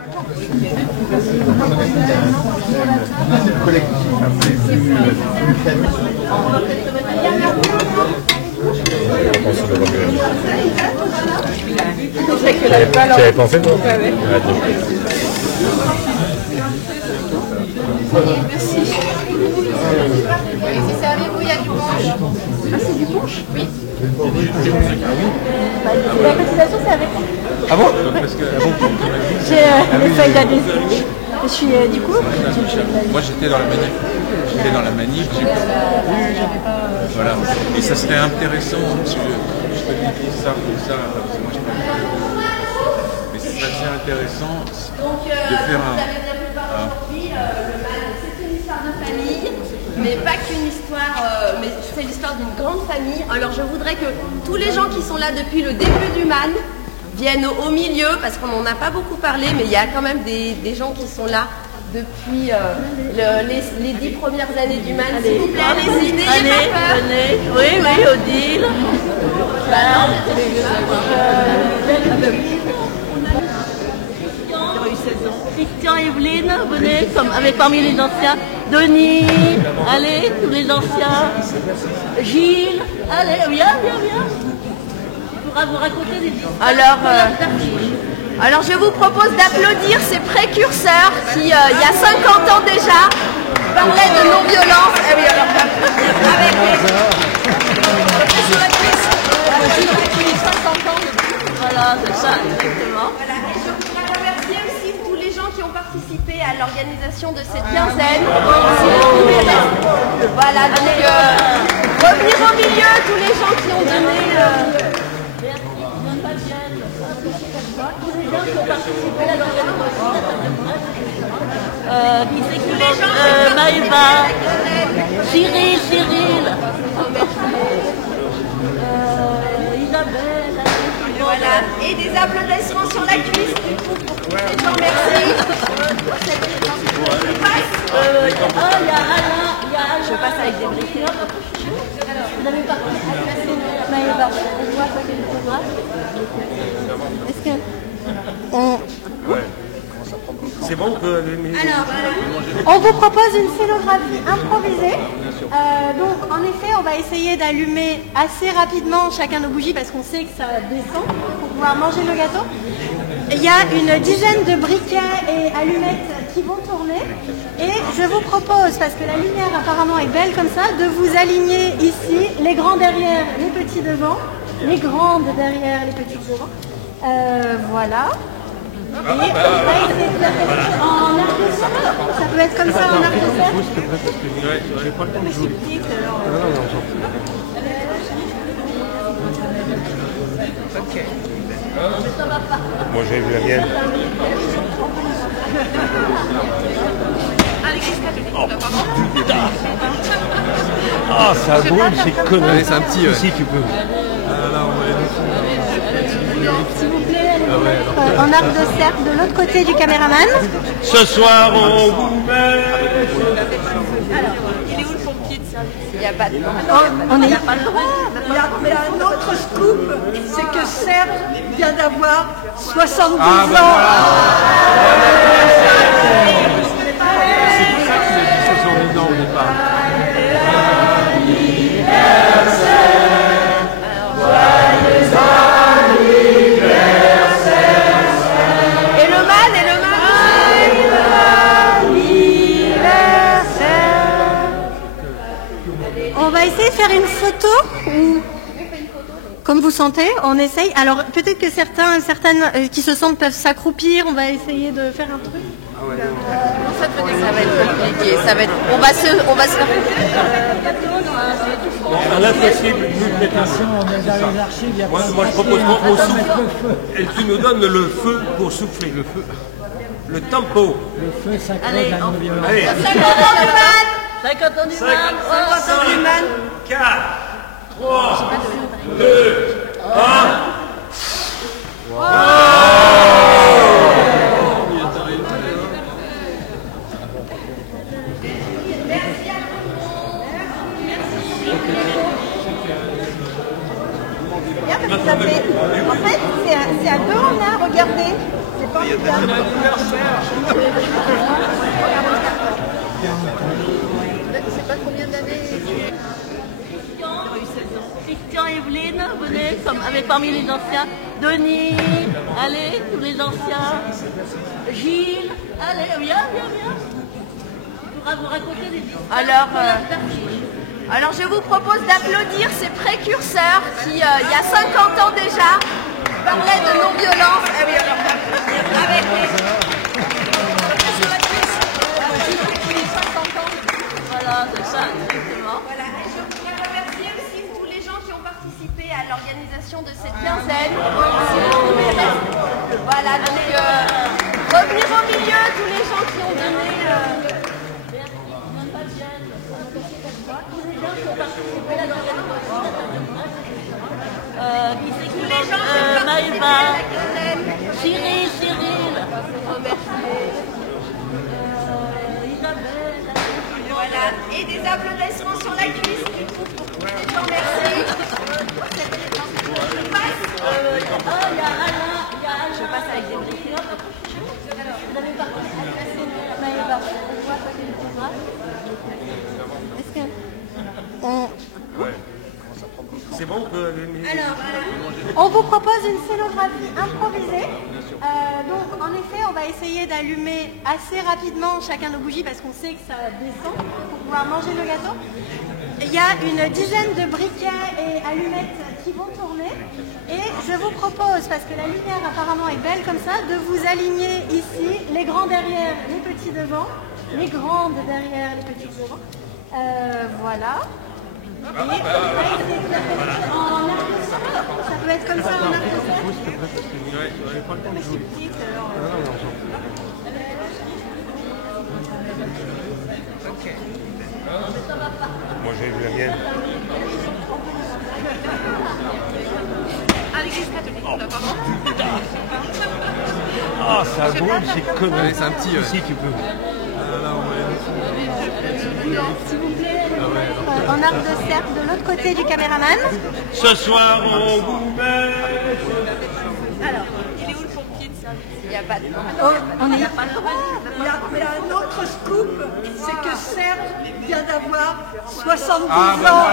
Tu avais pensé toi? Ouais. Merci. C'est servi-vous, il y a du punch. Ah, c'est du punch? Oui. La cotisation, c'est avec. Ah bon? J'ai les feuilles d'adhésion. Je suis du coup. Moi j'étais dans la manif. Voilà. Et ça serait intéressant, parce que je te dis ça comme ça, parce que moi je parle. Mais ce serait assez intéressant de faire un. C'est une histoire de famille, mais pas qu'une histoire, mais c'est l'histoire d'une grande famille. Alors je voudrais que tous les gens qui sont là depuis le début du MAN viennent au milieu, parce qu'on n'en a pas beaucoup parlé, mais il y a quand même des gens qui sont là depuis les 10 premières années du MAN. S'il vous plaît, allez-y, n'ayez pas peur. Venez. Oui, oui, Odile. Voilà. Christian, Evelyne, venez, comme avec parmi les anciens. Denis, allez, tous les anciens. Gilles, allez, viens. Il faudra vous raconter des histoires. Alors je vous propose d'applaudir ces précurseurs qui, il y a 50 ans déjà, parlaient de non-violence. Ah oui, alors, avec les 50 ans. Voilà, c'est ça, exactement. Voilà, et je voudrais remercier aussi tous les gens qui ont participé à l'organisation de cette quinzaine. Voilà, donc revenir au milieu, tous les gens qui ont donné... Qui c'est que Maëva, Cyril, Isabelle, voilà, et des applaudissements sur la cuisse du coup pour les gens, merci. Je passe avec des briques. vous n'avez pas Maëva, on voit quoi qu'elle voit. Est-ce que C'est bon que... Alors, on vous propose une scénographie improvisée. Donc, en effet, on va essayer d'allumer assez rapidement chacun nos bougies parce qu'on sait que ça descend pour pouvoir manger le gâteau. Il y a une dizaine de briquets et allumettes qui vont tourner. Et je vous propose, parce que la lumière apparemment est belle comme ça, de vous aligner ici, les grands derrière, les petits devant, les grandes derrière, les petits devant. Voilà. Et on va essayer de la faire en arc de cercle. Ça peut être comme ça en arc de cercle. J'ai pas le temps de jouer. Ok. Moi j'ai vu la mienne. Ah, ça brûle, c'est connerie. C'est un petit. Si tu peux. S'il vous plaît, en arc de cercle de l'autre côté du caméraman. Ce soir, on vous met. Alors, il est où le pompier de service? Il n'y a pas de on n'a pas le droit. Il y a un autre scoop, c'est que Serge vient d'avoir 70 ans. C'est pour ça qu'il a dit 70 ans au départ. On va essayer de faire une photo ou comme vous sentez, on essaye. Alors peut-être que certaines qui se sentent peuvent s'accroupir. On va essayer de faire un truc. Ça va être compliqué. On va se. À l'impossible, nous mettons ça. Moi je propose qu'on souffle. Et tu nous donnes le feu pour souffler. Le feu. Le tempo. Le feu sacré de la non-violence. Allez. 50 ans du Man. 50 ans du Man. 4, 3, 2, 1. En fait, c'est à deux en a, regardez. C'est pas C'est pas combien d'années? Christian, Evelyne, venez avec parmi les anciens. Denis, allez, tous les anciens. Gilles, allez, viens. Il pourra vous raconter des histoires. Alors je vous propose d'applaudir ces précurseurs qui, il y a 50 ans déjà, parlaient de non-violence. Ah oui, alors, avec les... Voilà, c'est ça, exactement. Voilà, et je voudrais remercier aussi tous les gens qui ont participé à l'organisation de cette quinzaine. Voilà, donc revenir au milieu, tous les gens qui ont donné... Tous les gens qui ont participé à la quinzaine. Cyril. Isabelle. Voilà, et des applaudissements sur la cuisse du coup pour tous les gens, merci. Je passe. Il y a Alain. Je passe avec des briques. Vous n'avez pas Maëva. On voit pas quel programme. Est-ce que... C'est bon, on peut... Alors, on vous propose une scénographie improvisée. Donc, en effet, on va essayer d'allumer assez rapidement chacun nos bougies parce qu'on sait que ça descend pour pouvoir manger le gâteau. Il y a une dizaine de briquets et allumettes qui vont tourner. Et je vous propose, parce que la lumière apparemment est belle comme ça, de vous aligner ici, les grands derrière, les petits devant, les grandes derrière, les petits devant. Voilà. Et on va essayer de faire en arc de cercle. Ça peut être comme ça en arc de cercle. Mais c'est petite alors. Ok. Moi j'ai vu la mienne. À l'église catholique, on l'a pas vu. Ah, ça brûle, c'est connu. C'est un petit... Si tu peux. S'il vous plaît, en arc de cercle de l'autre côté du caméraman. Ce soir, on vous met... Alors, il est où le pompier de service? Il n'y a pas de... On est... Il y a un autre scoop, c'est que Serge vient d'avoir 70 ans.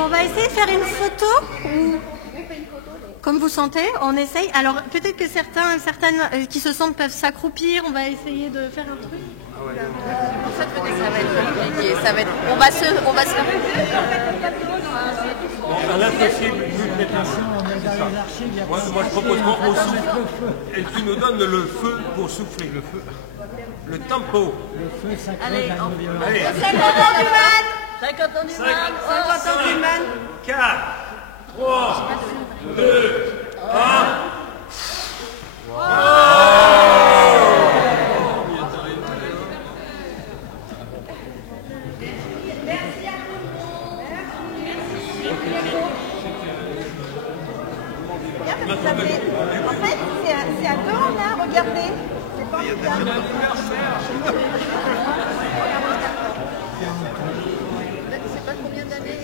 On va essayer de faire une photo ou... Comme vous sentez, on essaye. Alors peut-être que certaines qui se sentent peuvent s'accroupir. On va essayer de faire un truc. En fait, peut-être que ça va être compliqué. Ça va être... On va se... À l'impossible, nous mettons Moi je propose qu'on souffle et tu nous donnes le feu pour souffler. Le feu. Le tempo. Le feu sacré de la non-violence. Allez. 50 ans du man. 50 ans du 50 ans du man. 4, 3, 2, 1. En fait, c'est à deux en là, regardez. C'est pas C'est pas combien d'années?